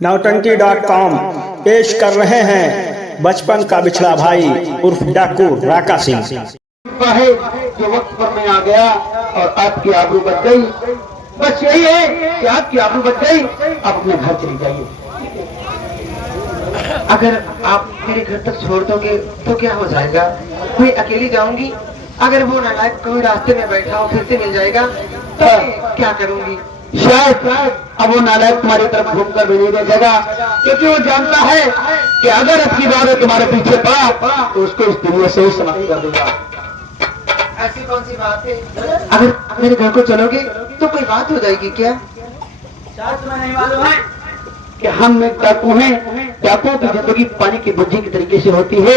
नौटंकी.com पेश कर रहे हैं बचपन का बिछड़ा भाई उर्फ डाकू राका सिंह। है जो वक्त पर मैं आ गया और आपकी आबरू बच गई। बस यही है कि आपकी आबरू बच गई, आप अपने घर चली जाइए। अगर आप मेरे घर तक छोड़ दोगे तो क्या हो जाएगा? मैं अकेली जाऊंगी। अगर वो नालायक कोई रास्ते में बैठा हो फिर से मिल जाएगा तो मैं क्या करूंगी? शायद अब वो नालायक तुम्हारी तरफ घूमकर भी नहीं देखेगा, क्योंकि वो जानता है कि अगर अपनी बार तुम्हारे पीछे पड़ा तो उसको इस दुनिया से ही समाप्त कर देगा। ऐसी कौन सी बात है? अगर मेरे घर को चलोगे तो कोई बात हो जाएगी क्या? शायद तुम्हें नहीं मालूम है कि हम एक डाकू हैं। डाकुओं की जिंदगी पानी की बुझी की तरीके से होती है।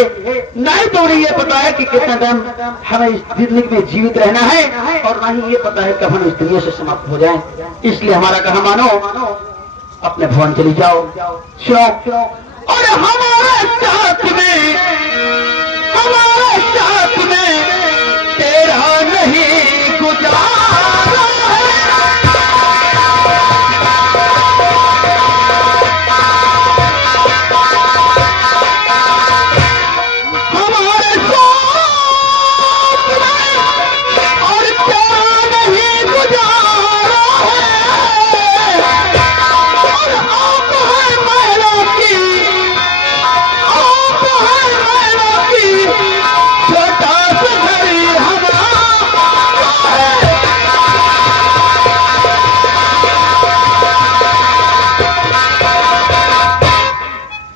नहीं तो उन्हें ये पता है कि कितना टाइम हमें इस जिंदगी में जीवित रहना है, और ना ही ये पता है कब हम इस दुनिया से समाप्त हो जाएं। इसलिए हमारा कहा मानो, अपने भवन चली जाओ। सुनो, और हमारे साथ में तेरा नहीं गुजारा है।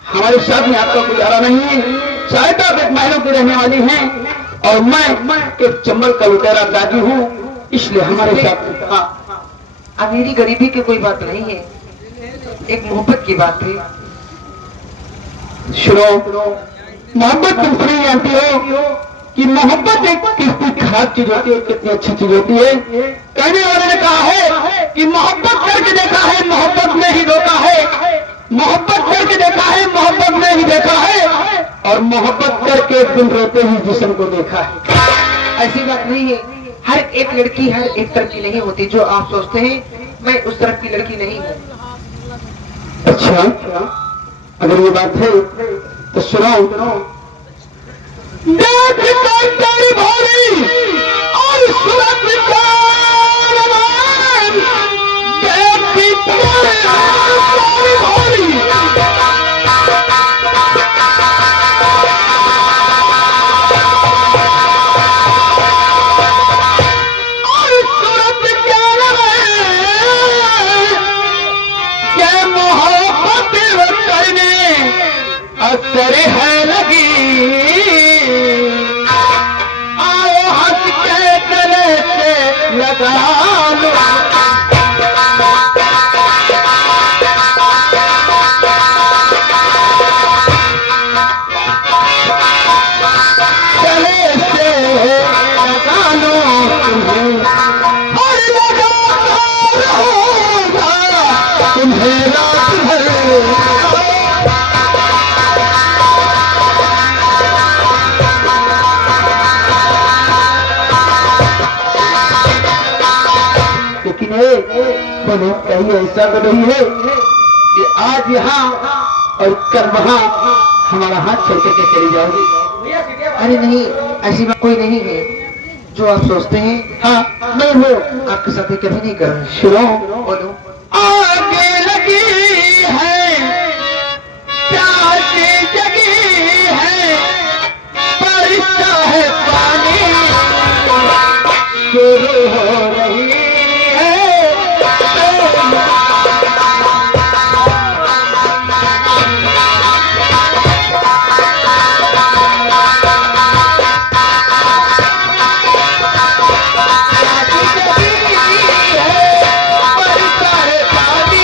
हमारे साथ में आपका गुजारा नहीं है। शायद आप एक महलों की रहने वाली हैं और मैं एक चंबल का लुटेरा दादी हूँ, इसलिए हमारे साथ। अब मेरी गरीबी की कोई बात नहीं है, एक मोहब्बत की बात है। सुनो, मोहब्बत तुम नहीं जानती हो कि मोहब्बत एक कितनी खराब चीज होती है, कितनी अच्छी चीज होती है। कहने वाले ने कहा है कि मोहब्बत करके देखा है, मोहब्बत में ही धोखा है। मोहब्बत करके देखा है, मोहब्बत में ही देखा है, और मोहब्बत करके एक दिन रोते ही जिस्म को देखा है। ऐसी बात नहीं है। हर एक लड़की हर एक तरफ की नहीं होती। जो आप सोचते हैं मैं उस तरफ की लड़की नहीं हूँ। अच्छा, अगर ये बात है तो सुनो। देख तेरी भोली और सूरत असर है लगी, आओ हंस के गले से लगा लो। गले से लगा लो तुम्हें, और लगा तुम्हें रात भर। लेकिन कहीं ऐसा तो नहीं है कि आज यहाँ और कल वहाँ हमारा हाथ छोड़ करके चली जाओगी। अरे नहीं, ऐसी बात कोई नहीं है। जो आप सोचते हैं हाँ, मैं वो आपके साथ ही कभी नहीं करूँगी। सुनो, बोलो। आगे लगी है प्यार की जगी है, बारिश है पानी शुरू हो रही है। पानी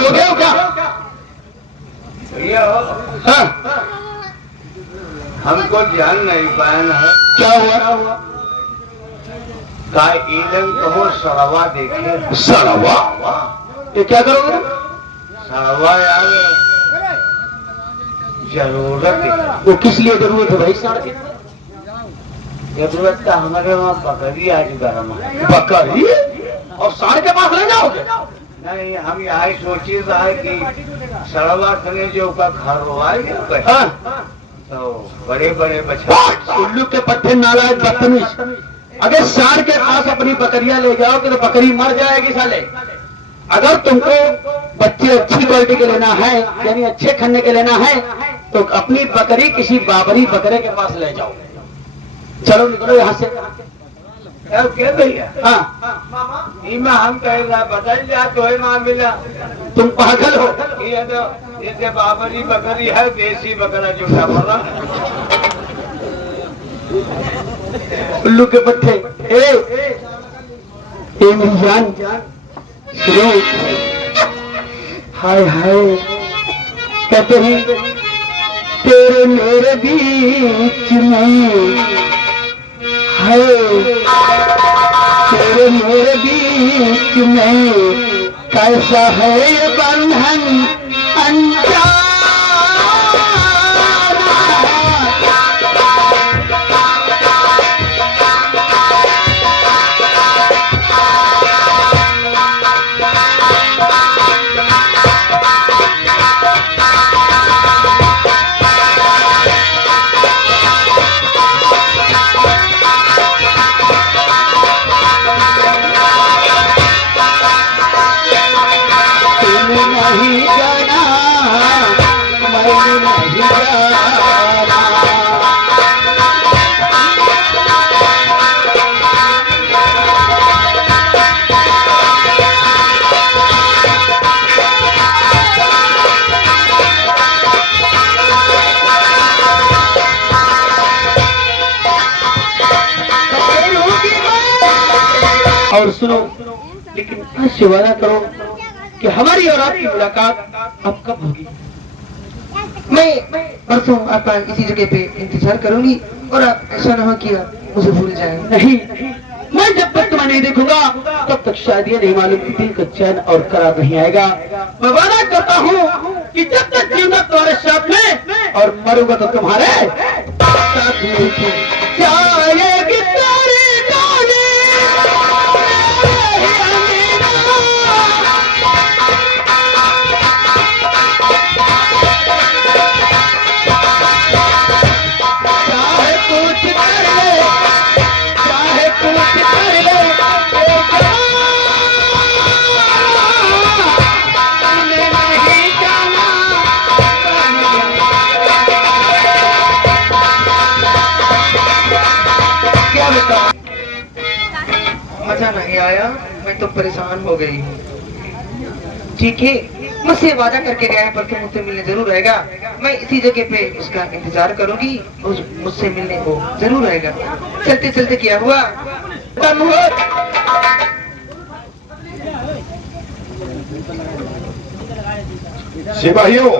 बोलोगे हो क्या? भैया हाँ, हमको ध्यान नहीं पाया ना क्या हुआ? का ईलन कहो सड़वा देखे। सड़वा? ये क्या करोगे? सड़वा यार जरूरत है। वो किस लिए जरूरत है भाई साड़ की? जरूरत का हमारे वहाँ बकरी आज गर्म है। बकरी? और साड़ के पास ले जाओगे? नहीं, हम यहाँ सोची रहा कि सड़वा खने जो का घर हुआ हाँ। तो बड़े बड़े बच्चे उल्लू के पट्टे नालायक बदतमीज। अगर साड़ के पास अपनी बकरियां ले जाओगे तो बकरी मर जाएगी साले। अगर तुमको बच्चे अच्छी क्वालिटी के लेना है, यानी अच्छे खन्ने के लेना है, तो अपनी बकरी किसी बाबरी बकरे के पास ले जाओ। चलो निकलो यहाँ से। क्या भैया? हाँ, इमा हम कह रहा बदल जा तो है ना मिला। तुम पागल हो। ये तो जैसे बाबरी बकरी है, देसी बकरा झूठा बोला। उल्लू के पट्टे। ए मेरी जान सुनो। हाय हाय, कहते हैं तेरे मेरे बीच में, हाय तेरे मेरे बीच में कैसा है ये बंधन अनजाना। नहीं जाना, मैंने नहीं जाना। और सुनो, लेकिन ऐसे वादा करो कि हमारी और आपकी मुलाकात अब कब होगी? मैं परसों आपका इसी जगह पे इंतजार करूंगी और आप ऐसा न हो कि आप मुझे भूल जाएं। नहीं, मैं जब तक तुम्हें नहीं देखूंगा तब तक शायद ये नहीं मालूम कि दिल का चैन और करार नहीं आएगा। मैं वादा करता हूँ कि जब तक जीऊंगा तुम्हारे साथ में और मरूंगा तो तुम्हारे साथ में जाएगी तेरी डाली। चाहे कुछ कर ले, चाहे कुछ कर ले, हमने नहीं जाना। क्या बताऊं, मजा नहीं आया, मैं तो परेशान हो गई हूँ। ठीक है, मुझसे वादा करके गया है परसों मुझसे मिलने जरूर आएगा। मैं इसी जगह पे उसका इंतजार करूंगी, मुझसे मिलने को जरूर आएगा। चलते चलते क्या हुआ, सिपाहियों,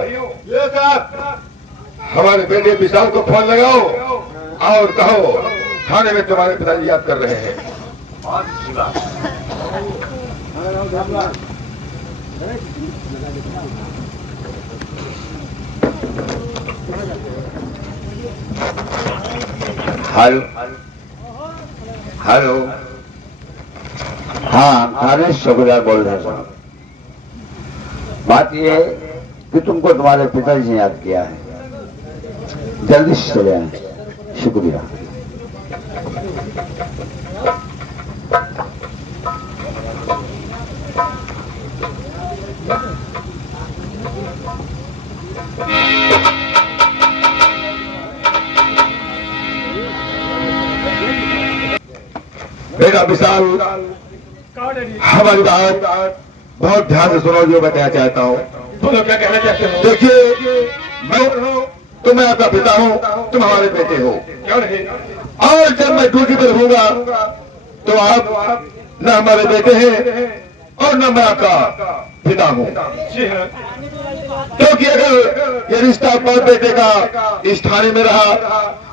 हमारे बेटे विशाल को फोन लगाओ और कहो थाने में तुम्हारे पिताजी याद कर रहे हैं। हेलो हेलो, हाँ थाने शुक्रिया बोल रहे साहब। बात यह है कि तुमको तुम्हारे पिताजी ने याद किया है, जल्दी से चले आए। शुक्रिया। बेटा विशाल, हमारी बात बहुत ध्यान से सुनो, जो मैं कहना चाहता हूँ। बोलो, क्या कहना चाहते हो? देखिए, मैं मैं आपका पिता हूँ, तुम हमारे बेटे हो। क्यों नहीं? और जब मैं ड्यूटी पर रहूंगा तो आप न हमारे बेटे हैं और न मैं आपका पिता हूँ। जी हाँ। क्योंकि अगर ये रिश्ता बाप बेटे का इस थाने में रहा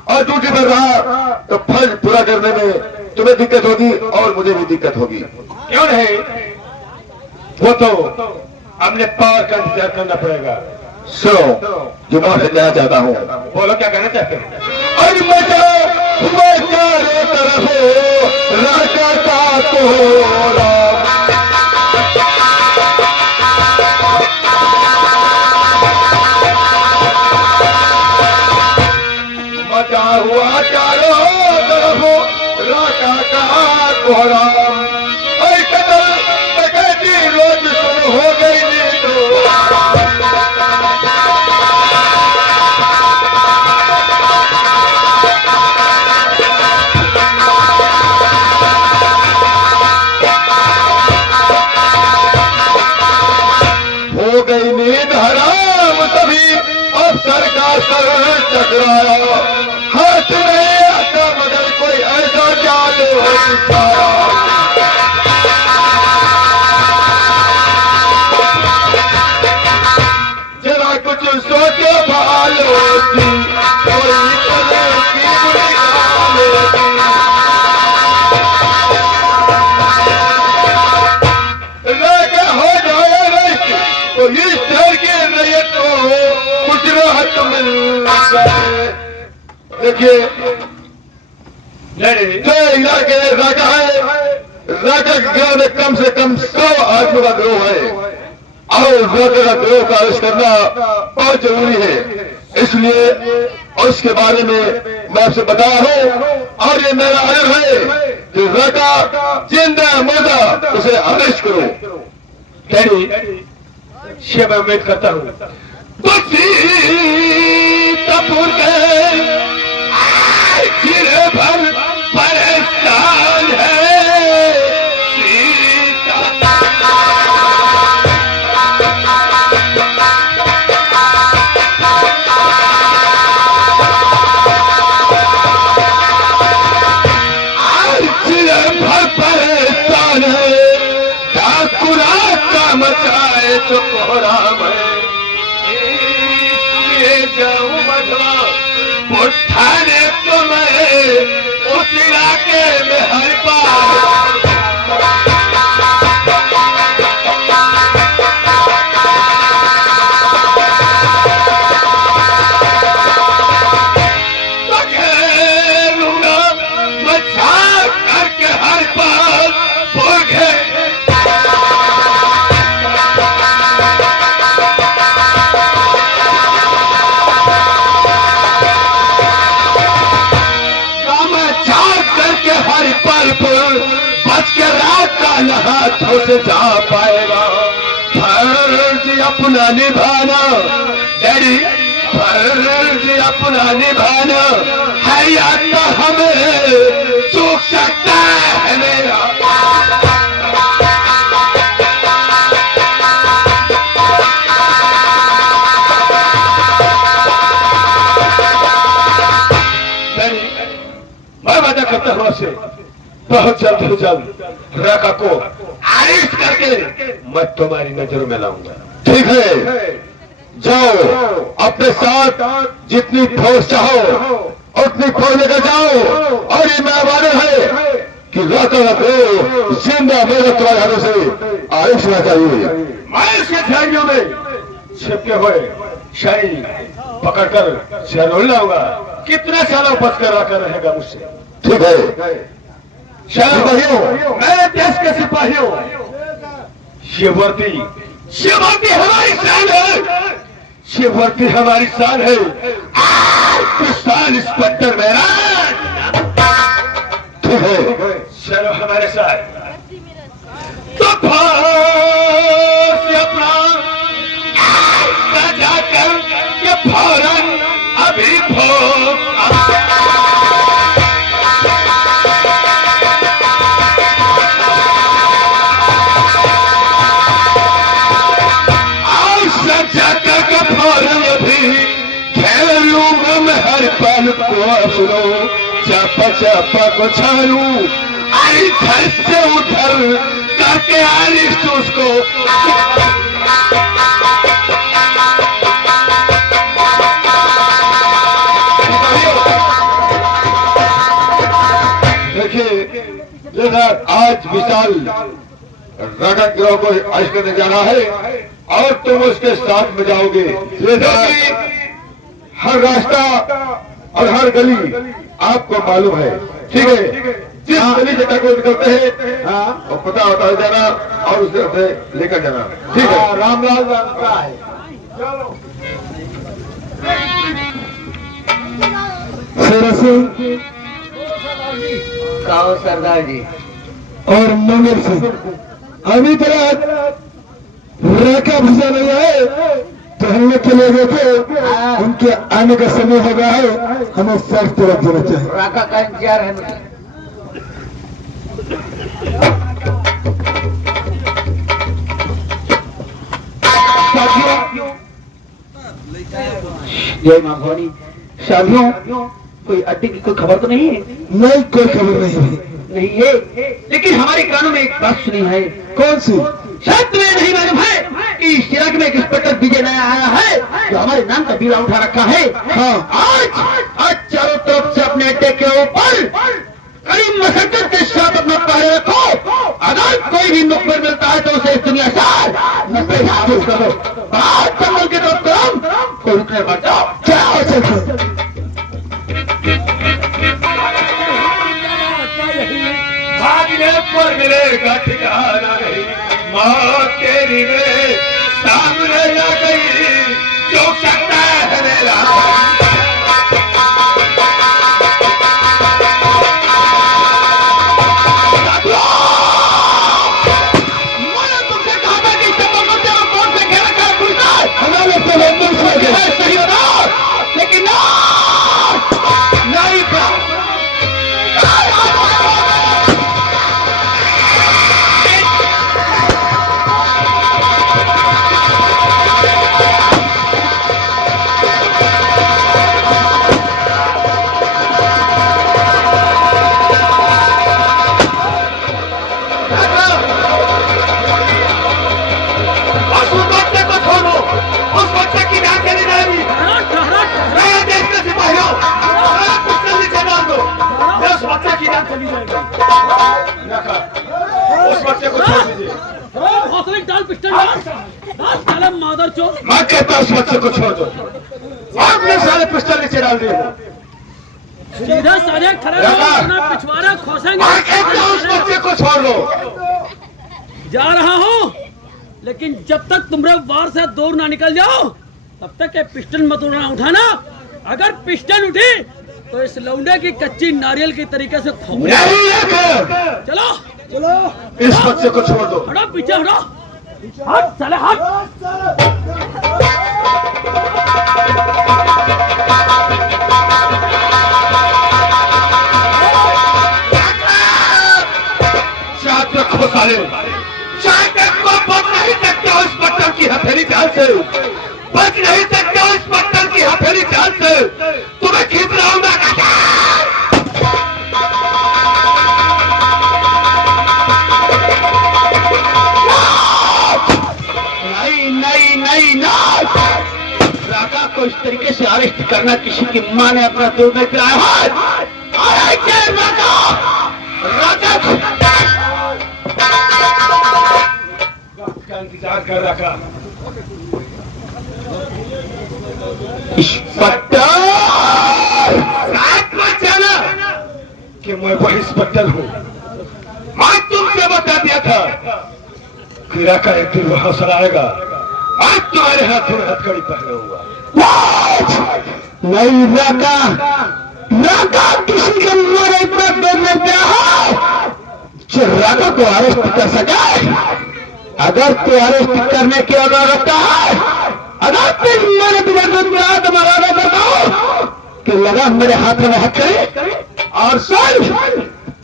और ड्यूटी पर रहा तो फर्ज पूरा करने में तुम्हें दिक्कत होगी और मुझे भी दिक्कत होगी। क्यों नहीं? वो तो अपने पावर का इंतजार करना पड़ेगा। सुनो जो मैं आपसे कहना चाहता हूँ। बोलो क्या कहना चाहते हैं? और मैं चारों तरफ राका कोहरा मचा हुआ चारों तरफ राका का कोहरा और कदर डकैती रोज शुरू हो गई नींद। हो गई नींद हराम तभी अफसर का सर टकराया। हाथ नहीं आता मगर कोई ऐसा जादू हो दिखाया। जरा कुछ सोचो भालो की कोई कदर की बुरी गालो की। राजा हो जाए रईस तो इस शहर के रैयत को कुछ राहत मिल जाए। देखिए जो इलाके राजा है, राजा के गांव में कम से कम 100 आदमी का गिरोह है और राजा का गिरोह का अरेस्ट करना बहुत जरूरी है। इसलिए और उसके बारे में मैं आपसे बता रहा हूँ और ये मेरा आर्डर है कि राजा जिंदा मुर्दा उसे अरेस्ट करो। डैडी, ये मैं उम्मीद करता हूँ। कपूर के गिरे भर परेशान है सीता। गिरे भर परेशान है ठाकुरा का मचाए तो कोहराम है। जाऊं मधवा उठाने तो मैं उस इलाके में हर बार। घेरूंगा मचा करके हर बार बोगे। बच के रात का हाथों से जा पाएगा। फर्ज अपना निभाना डैडी, फर्ज अपना निभाना है या तो हमें चूक सकता है मेरा। मैं वादा करता हूँ आपसे बहुत जल्द से जल्द राका को अरेस्ट करके मैं तुम्हारी नजरों में लाऊंगा। ठीक है, जाओ अपने साथ जितनी फौज चाहो उतनी फौज लेकर जाओ और ये मेरा वादा है कि राका को जिंदा मेरे तुम्हारे हाथों से अरेस्ट होना चाहिए। मैं इसके ध्यानियों में छिपके हुए शाही पकड़कर शहर लाऊंगा। कितना सालों बच कर रखा रहेगा मुझसे। ठीक है सिपाहियों, मेरे देश के सिपाहियों, शिववर्ती हमारी शान है। शिववर्ती हमारी शान है। किसान इंस्पेक्टर मेरा। ठीक है, चलो हमारे साथ। तो अपना जाकर के फौरन अभी भोग पल को सुनो चापा चापा को छालू आई घर से उधर जाके आरिश उसको देखिए जनाब, आज विशाल राणा गिरोह को अरेस्ट करने जा रहा है और तुम उसके साथ में जाओगे। हर रास्ता और हर गली आपको मालूम है, ठीक है? जिस गली से टको निकलते हैं वो पता होता है जाना और उसे लेकर जाना, ठीक है? रामलाल का है। कहो सरदार जी। और मंगल सिंह अभी तक राका भूसा नहीं आए तो हम लोग चले गए थे, उनके आने का समय हो गया है, हमें सब तरफ देना चाहिए। राका का इंतजार है मुझे। जय मां भवानी। साथियों, कोई अड्डे की कोई खबर तो नहीं है? नहीं, कोई खबर नहीं है। नहीं है, लेकिन हमारे कानों में एक बात सुनी है। कौन सी? शायद तुम्हें नहीं मालूम है कि इस इलाके में एक इंस्पेक्टर विजय नया आया है जो हमारे नाम का बीड़ा उठा रखा है। हाँ। आज चारों तरफ से अपने अड्डे के ऊपर कड़ी मशक्कत के साथ अपना पहरे रखो। अगर कोई भी मुखबिर मिलता है तो उसे इस दुनिया से नब्बे हासिल करो। बात जंगल के तरफ तुम कोई रुकने मत जाओ। क्या हो सकता? भागने पर मिलेगा ठिकाना नहीं, मौत तेरी में सामने आ गई, जो सकता है मेरा। मैंने तुमसे कहा था कि कौन से घेरा कर पूछता है, हमारे प्रबंधन से सही होना, लेकिन नहीं उस बच्चे को छोड़ दीजिए। हौसले डाल पिस्टल डाल मादर चोर। मैं कहता हूँ उस बच्चे को छोड़ दो। आपने सारे पिस्टल नीचे डाल दिए। सीधा साझा खड़ा रहो, पिछवाड़ा खोसेंगे। मैं कहता हूँ उस बच्चे को छोड़ दो। जा रहा हूँ, लेकिन जब तक तुमरे वार से दूर ना निकल जाओ तब तक ये पिस्टल मत उठाना। अगर पिस्टल उठी तो इस लौंडे की कच्ची नारियल की तरीके से खोल। चलो चलो, इस बच्चे को छोड़ दो। हटो, पीछे हटो, हट चले हट। शायद रखो साले, शायद को बच नहीं सकते हो इस पत्थर की हथेली चाल से, बच नहीं सकते हो इस पत्थर की हथेली चाल से। तुम्हें खींच रहा हूं मैं। राका को इस तरीके से अरेस्ट करना किसी की मां ने अपना दिल में पिलाया है। का इंतजार कर रखा। इंस्पेक्टर जाना कि मैं वही इंस्पेक्टर हूँ। मैं तुमसे बता दिया था कि राका एक दिन वहां से आएगा। आज तुम्हारे हाथों में हथकड़ी पहनूंगा। नहीं राका किसी के मारे इतना देने क्या है जो राका को अरेस्ट कर सके। अगर तू अरेस्ट करने की ऑर्डर रखता है, अगर तुम मेरे बिना तो मराना करता हूं कि लगा मेरे हाथ में हथकड़ी। और सुन,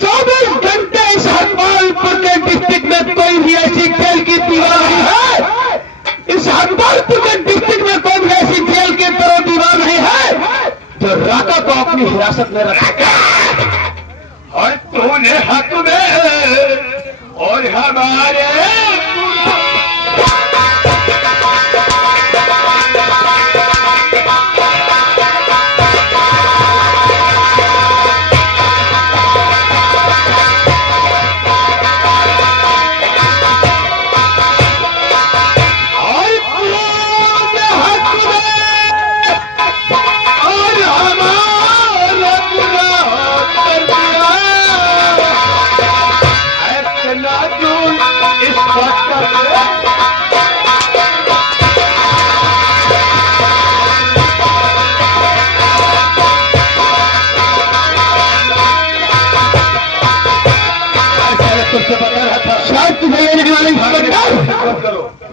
24 घंटे इस हकमालपुर के डिस्ट्रिक्ट में कोई भी ऐसी खेल की दीवार नहीं है। इस हकमालपुर के डिस्ट्रिक्ट में कोई भी ऐसी जेल की तरह दीवार नहीं है जो राका को अपनी हिरासत में रखा। और तूने हक में और हमारे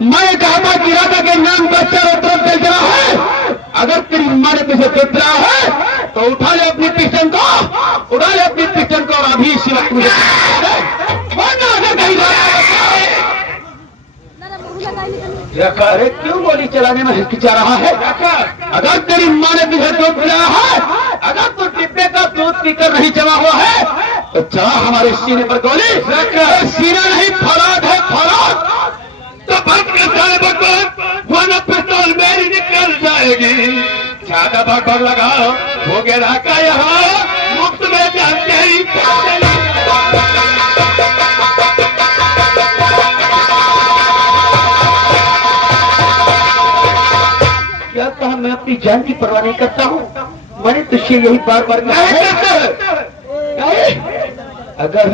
मैं कहा था कि राधा के नाम पर चारों तरफ चल रहा है। अगर तेरी माँ ने तुझे देख रहा है तो उठा ले अपनी पिस्टन को, उठा ले अपनी पिस्टन को और अभी इसी वक्त मुझे अरे क्यों गोली चलाने में हिचकिचा रहा है? अगर तेरी माँ ने तुझे दूध पिलाया है, अगर तू डिब्बे का दूध पीकर नहीं जमा हुआ है तो चला हमारे सीने पर गोली। सीना नहीं, फौलाद है, फौलाद। तो पिस्तौल मेरी निकल जाएगी। ज्यादा बड़ लगाओ, हो गया का यहाँ मुफ्त में जानते ही क्या कहा? मैं अपनी जान की परवाह नहीं करता हूँ। मैंने तुझसे यही बार बार कहा है अगर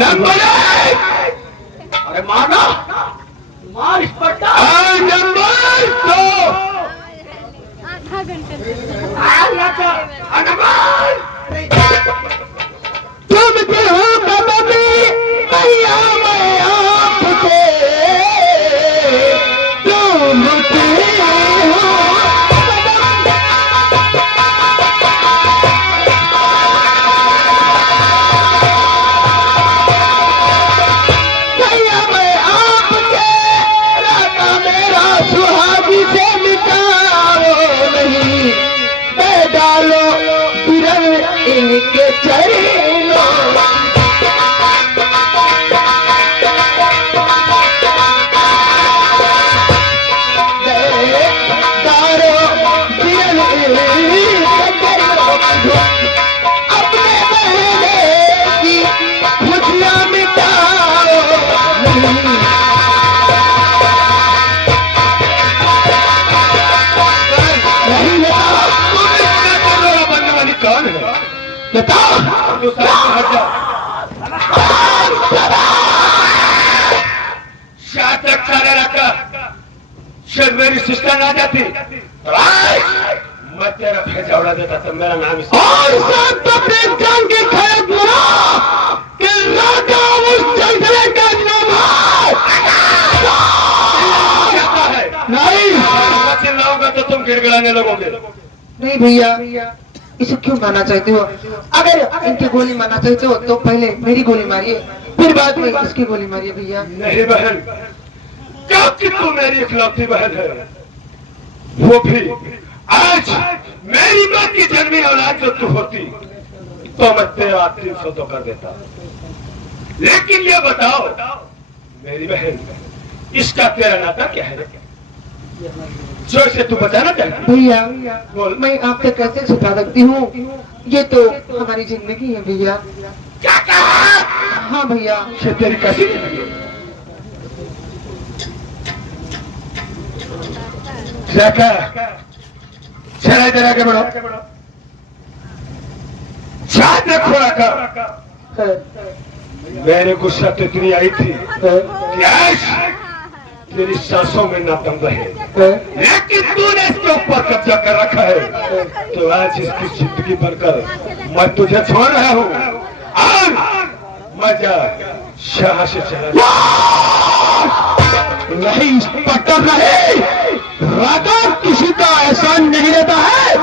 अरे मारना, मार इस पर आधा घंटे तुम हो कदमी मैया मैं आपके तुम इनके चरणों अपने बहने की खुशियां मिटाओ नहीं बनने वाली कौन है? बताओ शायद तक सारे रखा शायद मेरी सिस्टर आ जाती मैं तेरा भेजा उड़ा देता तो मेरा नाम और सब तो जान के खैर बोला कि राजा उस सिलसिले का नाम है। नहीं चिल्लाऊंगा तो तुम गिड़गिड़ाने लगोगे। नहीं भैया, इसे क्यों मारना चाहते हो? अगर इनकी गोली मारना चाहते हो तो पहले मेरी गोली मारिए, फिर बाद में इसकी गोली मारिए भैया। नहीं बहन, क्योंकि तू मेरी इकलौती बहन है, वो भी आज मेरी माँ की जन्मी औलाद जो तू होती तो मैं तेरा 300 तो कर देता। लेकिन ये बताओ मेरी बहन, इसका तेरा नाता क्या है जो इसे तू बचाना चाहती? भैया बोल। मैं आपसे कैसे छुपा सकती हूँ? ये तो हमारी जिंदगी है भैया। क्या कहा? हाँ भैया। ये तेरी कैसी जिंदगी है? चला इधर आगे बढ़ो, छात्र खोड़ा कर। मेरे गुस्सा तो इतनी आई थी कि आज तेरी सांसों में ना दम रहे, लेकिन तूने इसके ऊपर कब्जा कर रखा है तो आज इसकी जिंदगी भरकर मैं तुझे छोड़ रहा हूँ और मजा शाह से चला। नहीं इंस्पेक्टर नहीं, राजा किसी का एहसान नहीं लेता है,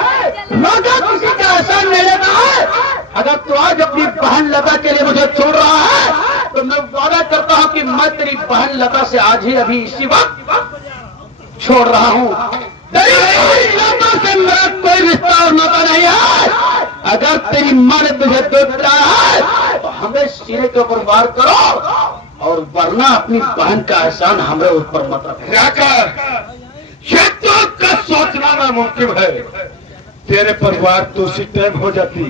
राजा किसी का एहसान नहीं लेता है। अगर तू आज अपनी बहन लता के लिए मुझे छोड़ रहा है तो मैं वादा करता हूँ कि मैं तेरी बहन लता से आज ही अभी इसी वक्त छोड़ रहा हूँ। तेरी लता से मेरा कोई रिश्ता और नाता नहीं है। अगर तेरी माँ ने तुझे दूध पिलाया है तो हमें सीने के ऊपर वार करो, और वरना अपनी बहन का एहसान हमारे ऊपर मत रख। ये तो का सोचना नामुमकिन है। तेरे परिवार तो उसी टाइम हो जाती,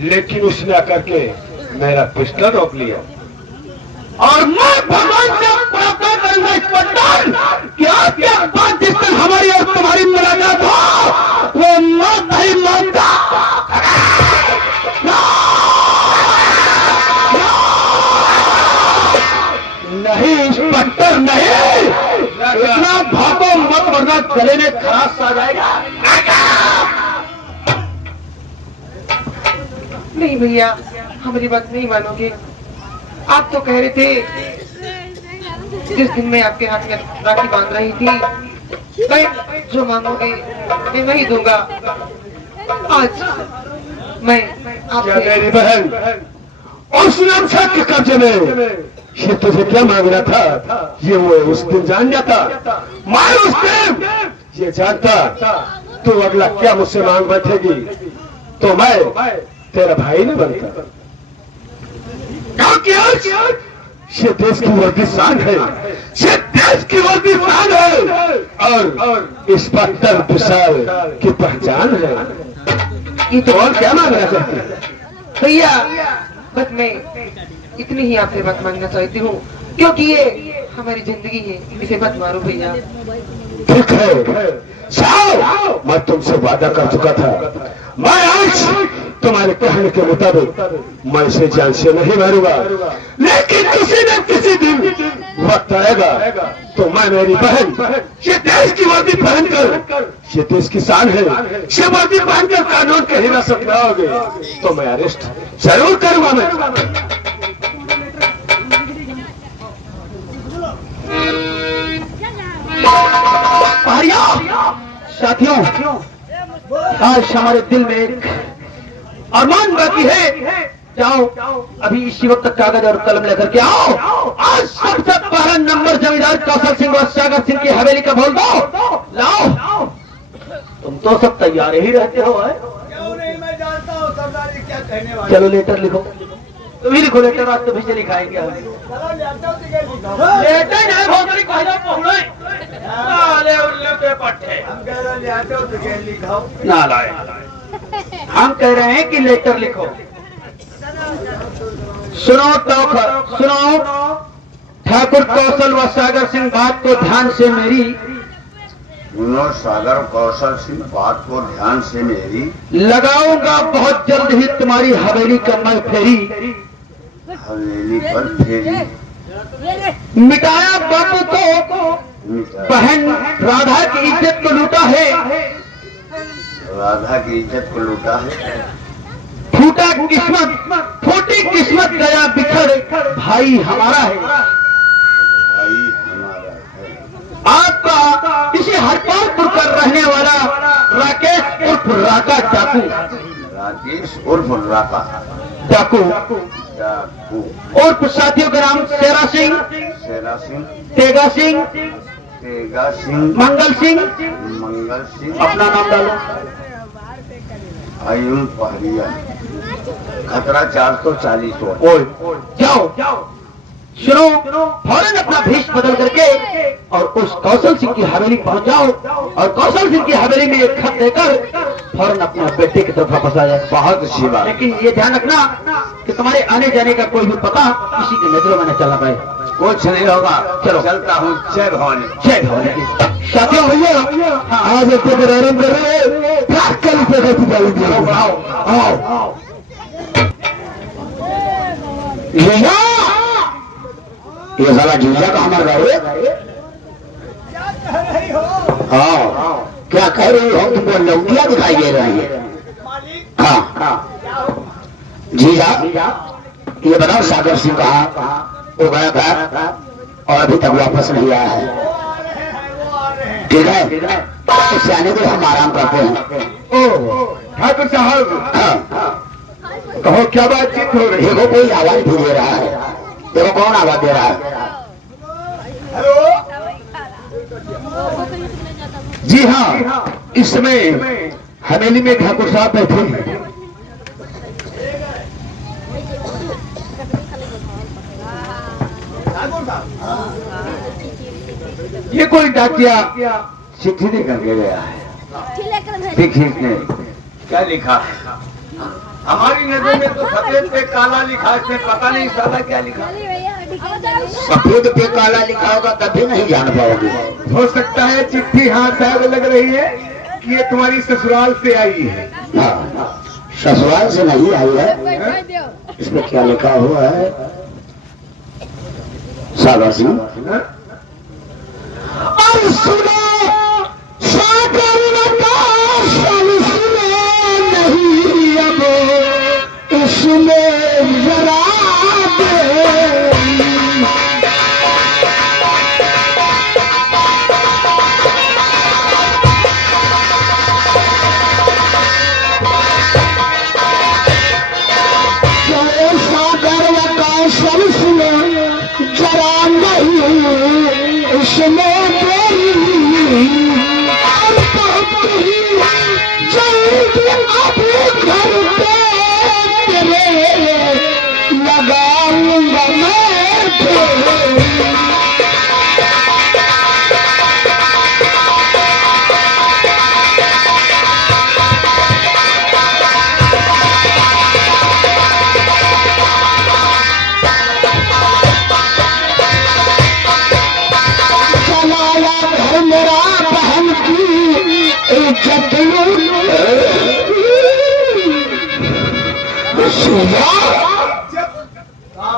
लेकिन उसने आकर के मेरा पिस्टल रोक लिया। और मैं भगवान से प्रार्थना करूंगा इस पट्टन कि आज के बाद जिस दिन हमारी और तुम्हारी मुलाकात हो वो मौत ही मौत का। नहीं इंस्पेक्टर नहीं, इतना भागो मत वरना गले में खराश आ जाएगा। नहीं भैया, हमारी बात नहीं मानोगे। आप तो कह रहे थे जिस दिन मैं आपके हाथ में राखी बांध रही थी, मैं जो मांगोगे मैं वही दूंगा। आज मैं आपसे मेरी बहन उस नक्शा के कब्जे में ये तुझे क्या मांगना था, ये वो उस दिन जान जाता। मैं उस दिन ये जानता तू अगला क्या मुझसे मांग बैठेगी तो मैं तेरा भाई नहीं बनता। क्योंकि आज ये देश की वर्दी शान है, ये देश की वर्दी शान है और इस पत्थर विशाल की पहचान है। ये तो और क्या मांगना चाहती है? भैया, बस मैं इतनी ही आपसे बात मांगना चाहती हूँ, क्योंकि ये हमारी जिंदगी है। इसे मत मारो भैया। ठीक है, जाओ। मैं तुमसे वादा कर चुका था, मैं आज तुम्हारे कहने के मुताबिक मैं इसे जान से नहीं मारूंगा, लेकिन किसी न किसी दिन वक्त आएगा तो मैं मेरी बहन ये देश की वर्दी पहनकर, ये देश की शान है, ये वर्दी पहनकर कानून के हिरासत में आओगे तो मैं अरेस्ट जरूर करूंगा। मैं साथियों, आज हमारे दिल में एक अरमान बाकी है। जाओ अभी इसी वक्त कागज और कलम लेकर के आओ। आज सबसे पहला नंबर जमींदार कौशल सिंह और सागर सिंह की हवेली का बोल दो। लाओ, तुम तो सब तैयार ही रहते हो। क्यों नहीं, मैं जानता हूँ सरदार जी क्या कहने वाले। चलो लेटर लिखो, तुम ही लिखो लेटर। आज तो भी लिखाएंगे हम लेटर नहीं भोसड़ी कहना पहुंचे नाले उल्लू के पट्टे ना लाए। हम कह रहे हैं कि लेटर लिखो। सुनो तो सुनो, ठाकुर कौशल व सागर सिंह, बात को ध्यान से मेरी। सुनो सागर कौशल सिंह, बात को ध्यान से मेरी। लगाऊंगा बहुत जल्द ही तुम्हारी हवेली का मैं फेरी। हवेली पर फेरी मिटाया बापू को, बहन राधा की इज्जत को लूटा है। राधा की इज्जत को लूटा है। फूटा किस्मत, फूटी किस्मत गया बिखर, भाई हमारा है। भाई हमारा है। आपका इसी हरपालपुर का रहने वाला राकेश उर्फ राका डाकू। राकेश उर्फ राका डाकू डाकू उर्फ साथियों का नाम शेरा सिंह, शेरा सिंह, तेगा सिंह, तेगा सिंह, मंगल सिंह। मंगल सिंह, अपना नाम डालो। अयुन पहरिया, खतरा 440 वोट। ओए जाओ, सुनो, फौरन अपना भेष बदल करके और उस कौशल सिंह की हवेली पहुंच जाओ और कौशल सिंह की हवेली में एक खत देकर फौरन अपना बेटे की तरफ वापस आ जाए। बहुत अच्छी बात। लेकिन ये ध्यान रखना कि तुम्हारे आने जाने का कोई भी पता किसी की नजरों में न चला पाए। कुछ नहीं होगा। चलो चलता हूँ। जय भवानी। जय भवानी। साथियों भैया, आज इतने आराम कर रहे हैं, कल से आओ। ये साला जीजा का हमारा गाँव है। हाँ, क्या कह रही हो? तुमको लौटिया दिखाई दे रही है। हाँ जीजा, ये बताओ सागर सिंह कहाँ वो गया था और अभी तक वापस नहीं आया है। ठीक है, इससे आने को हम आराम करते हैं। ओ ठाकुर साहब, कहो क्या बातचीत हो रही है? देखो कोई आवाज भी दे रहा है। देखो कौन आवाज दे रहा है? जी हाँ, इस समय हवेली में ठाकुर साहब बैठे हैं। ये कोई डाकिया चिट्ठी दे करके गया है। देखिए इसने क्या लिखा है। हमारी नजर में तो सफेद पे काला लिखा, इसमें पता नहीं साला क्या लिखा। सफेद पे काला लिखा होगा तभी नहीं जान पाओगे। हो सकता है चिट्ठी हाथ शायद लग रही है कि ये तुम्हारी ससुराल से आई है। हाँ, ससुराल से नहीं आई है। इसमें क्या लिखा हुआ है? सागर सिंह और सुनो सागर नहीं अब इसमें जरा जरा नहीं उसमें जल्दी अपने घर पे तेरे लगाऊंगा मैं।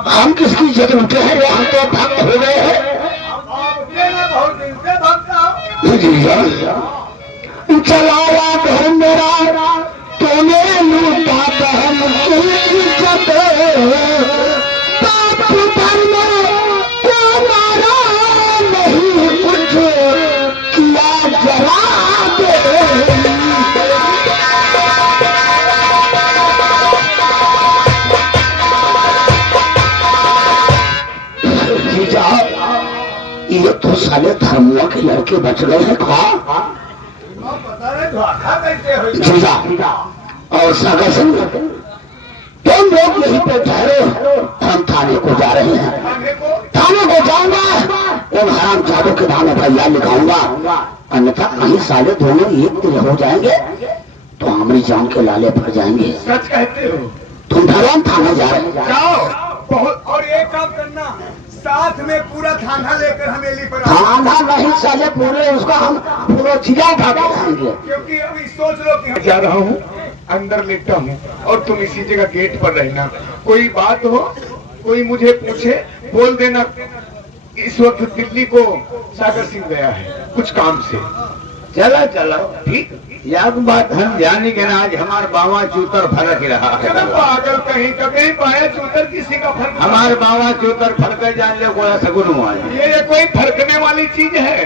हम किसकी इज्जत लूटे हैं? हम तो भक्त हो गए हैं। चलाया घर मेरा तूने लूटा बहन की इज्जत। पाप धर्म को मारा नहीं कुछ किया जरा दे। ये तो साले धर्मों के लड़के बच गए हैं। जीजा और सागर सिंह तुम लोग यहीं पे ठहरो, हम थाने को जा रहे हैं। थाने को जाऊंगा उन हराम जादू के नाम भैया लिखाऊंगा, अन्यथा कहीं साले दोनों एक दिन हो जाएंगे तो हमारी जान के लाले भर जाएंगे। सच कहते हो? तुम भगवान थाने जा रहे हैं। जाओ। बहुत। और एक काम करना, साथ में पूरा थाना लेकर हमेली पर आओ। थाना नहीं साले पूरे उसका हम पूरा चिड़ा उठा के लाएंगे। क्योंकि अभी सोच लो कि जा रहा हूँ, अंदर लेटा हूँ और तुम इसी जगह गेट पर रहना। कोई बात हो, कोई मुझे पूछे, बोल देना इस वक्त दिल्ली को सागर सिंह गया है कुछ काम से। चलो चलो ठीक, यह बात हम जाने के ना आज हमारे बाबा चूतर फर्क रहा है। पागल कहीं का कहीं पाया चूतर किसी का फर्क। हमारे बाबा चूतर फर्क जान ले कोई सगुन हुआ है। ये कोई फर्कने वाली चीज है?